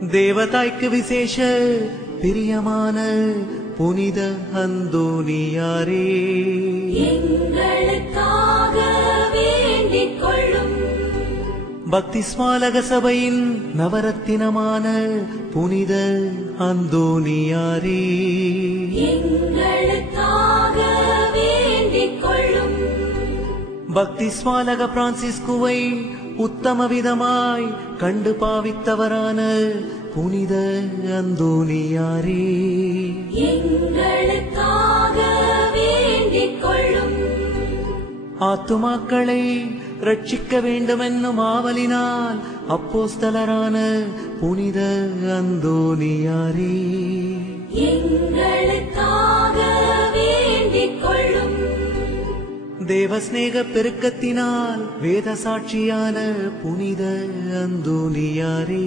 தேவதாய்க்கு விசேஷ பிரியமான புனித அந்தோனியாரே. பக்தி ஸ்மாலக சபையின் நவரத்தினமான புனித அந்தோனியாரே. பக்தி ஸ்மாலக பிரான்சிஸ்குவை உத்தம விதமாய் கண்டு பாவித்தவரான புனித அந்தோனியாரே ஆத்துமாக்களை ரட்சிக்க வேண்டுமென்னும் ஆவலினால் அப்போஸ்தலரான புனித அந்தோனியாரே தேவஸ்நேக பெருக்கத்தினால் வேத சாட்சியான புனித அந்தோனியாரே.